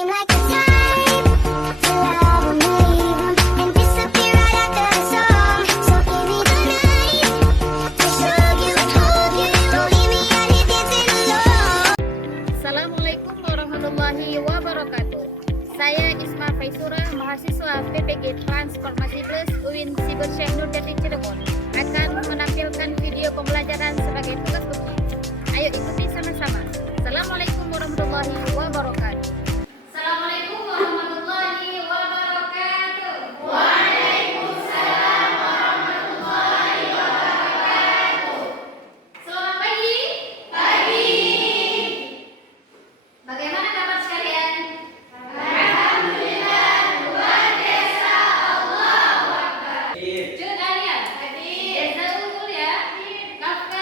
seem like the type to love 'em, leave 'em, and disappear right after the song. So give me the night to show you, hold you. Don't leave me out here dancing alone. Assalamualaikum warahmatullahi wabarakatuh. Saya Isma Faisura, mahasiswa PPG Transformasi Plus UIN Siber Syekh Nurjati Cirebon, akan menampilkan video pembelajaran sebagai tugas bukti. Ayo ikuti sama-sama. Assalamualaikum warahmatullahi wabarakatuh. Assalamualaikum warahmatullahi wabarakatuh. Waalaikumsalam warahmatullahi wabarakatuh. Selamat pagi. Pagi. Bagaimana kabar sekalian? Alhamdulillah, luar biasa. Allahu Akbar. Jun Arya, Jazakumullah ya. Kafka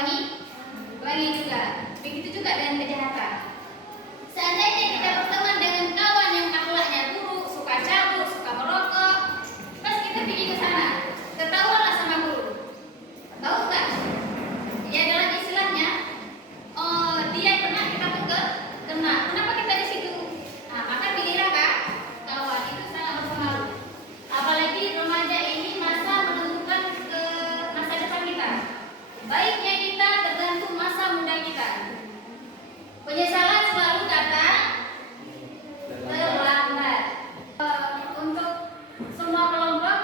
wangi juga. Begitu juga dengan kejahatan. Seandainya kita berteman dengan kawan yang akhlaknya buruk, suka cabut, suka merokok, pas kita pergi ke sana, ketahuanlah sama guru. Tahu nggak? Ya dalam istilahnya, oh dia kena, kita pun kena. Kenapa kita di situ? Nah, maka pilihlah Kak, kawan itu sangat berpengaruh. Apalagi remaja ini masa menentukan ke masa depan kita. Baiknya kita tergantung masa muda kita. Penyesalan selalu datang terlambat. Untuk semua kelompok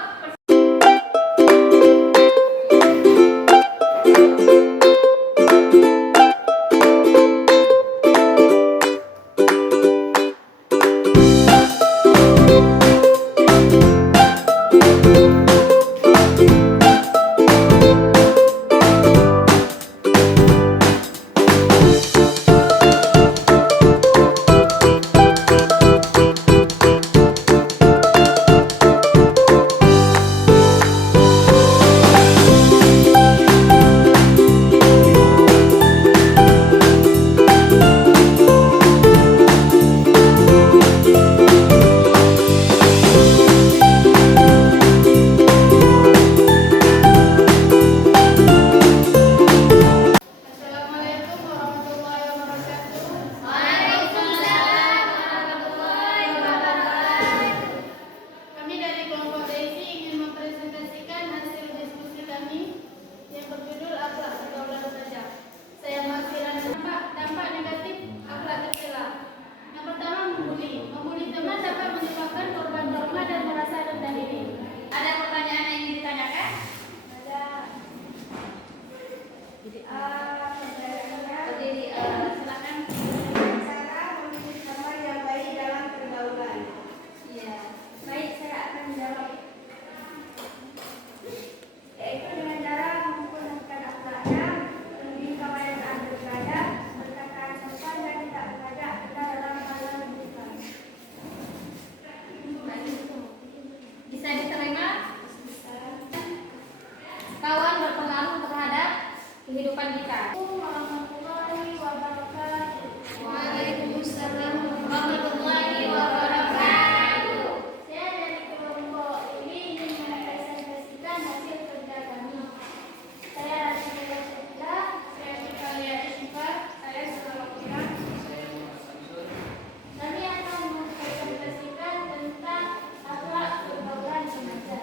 bisa diterima. Kawan berpengaruh terhadap kehidupan kita. Waalaikumsalam warahmatullahi wabarakatuh. Saya dari kelompok ini ingin merepresentasikan hasil kerja kami. Saya Rasulullah Syekila, saya Sikalia Isfa, saya Sulawesi. Kami akan merepresentasikan tentang akhlak pergaulan remaja.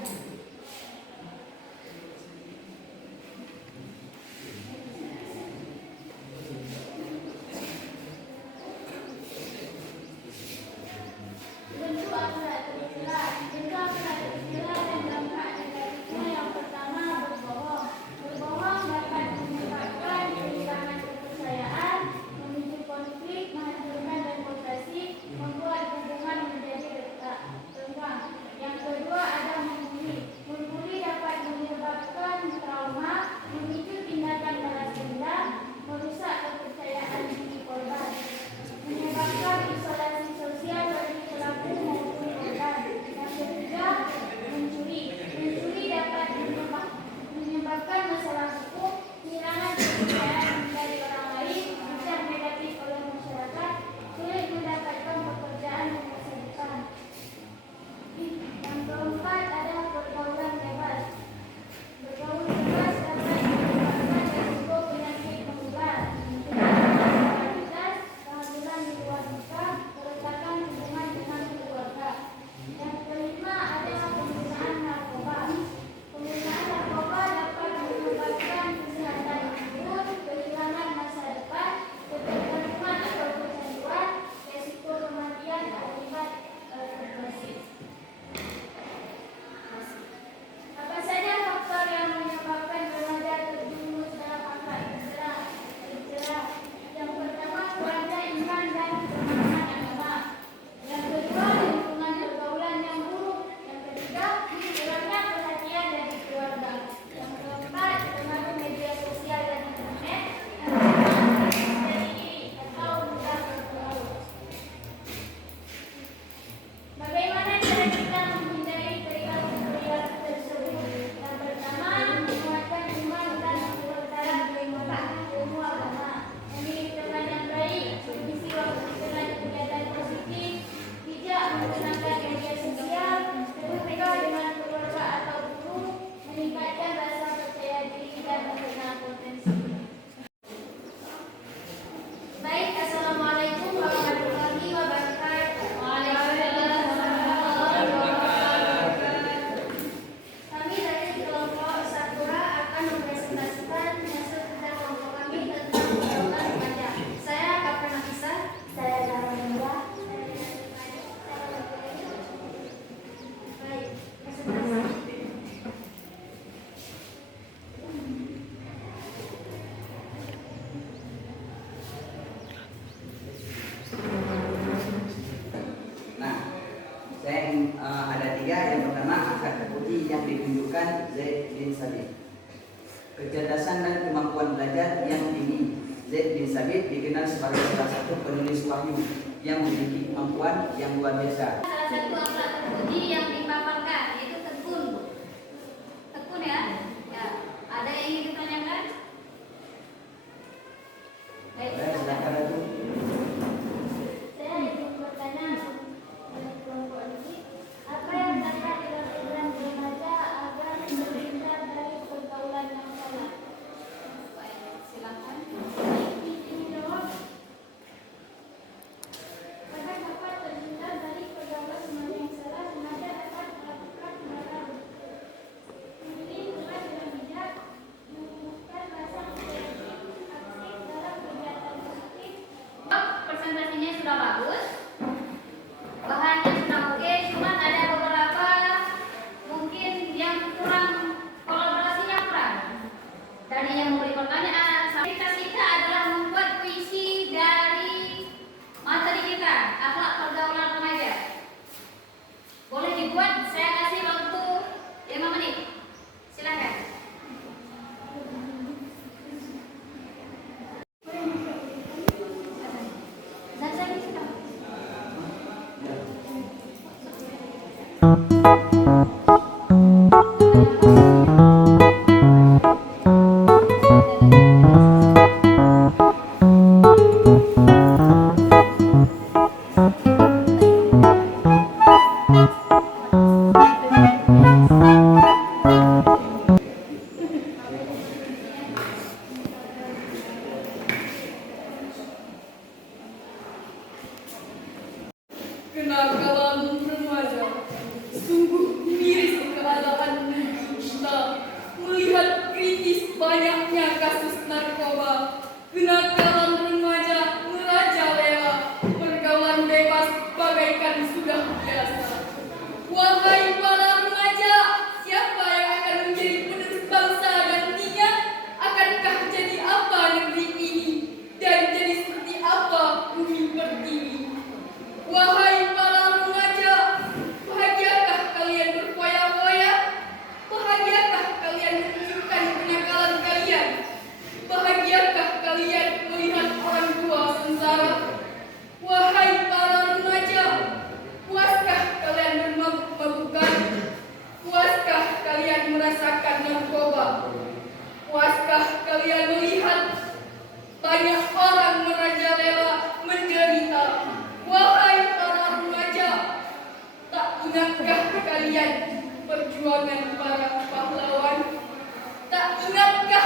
Zaid bin Sabit dikenal sebagai salah satu penulis wahyu yang memiliki kemampuan yang luar biasa. Salah satu akhlak terpuji yang dipaparkan yaitu tekun. Tekun ya. Ya. Ada yang ingin ditanyakan? Baik. Silakan Ratu. Saya ingin bertanya kepada kelompok ini, apa yang dapat dilakukan remaja agar terhindar dari pergaulan yang salah? Baik, silakan. Agar dapat terhindar dari pergaulan yang salah, remaja dapat melakukan hal memilih tempat yang bijak, menumbuhkan rasa kreatif, aktif dalam kegiatan positif. Presentasinya sudah bagus, bahannya sudah oke, cuma ada beberapa mungkin yang kurang, kolaborasinya kurang. Dari yang memberi pertanyaan, aktivitas kita adalah membuat puisi dari materi kita, akhlak pergaulan remaja. Boleh dibuat, saya kasih waktu 5 menit. Silakan. Kenakalan remaja, sungguh miris keadaan negeri kita. Melihat kritis banyaknya kasus narkoba, kenakalan remaja merajalela, pergaulan bebas bagaikan sudah biasa. Wahai para remaja, siapa yang akan menjadi penerus bangsa nantinya? Akankah jadi apa negeri ini dan jadi seperti apa bumi pertiwi? Wahai para remaja, bahagiakah kalian berfoya-foya? Bahagiakah kalian menunjukkan kenakalan kalian? Bahagiakah kalian melihat orang tua sengsara? Wahai para remaja, puaskah kalian bermabuk-mabukan? Puaskah kalian merasakan narkoba? Puaskah kalian melihat banyak orang merajalela menderita? Wahai para remaja, tak ingatkah kalian perjuangan para pahlawan? Tak ingatkah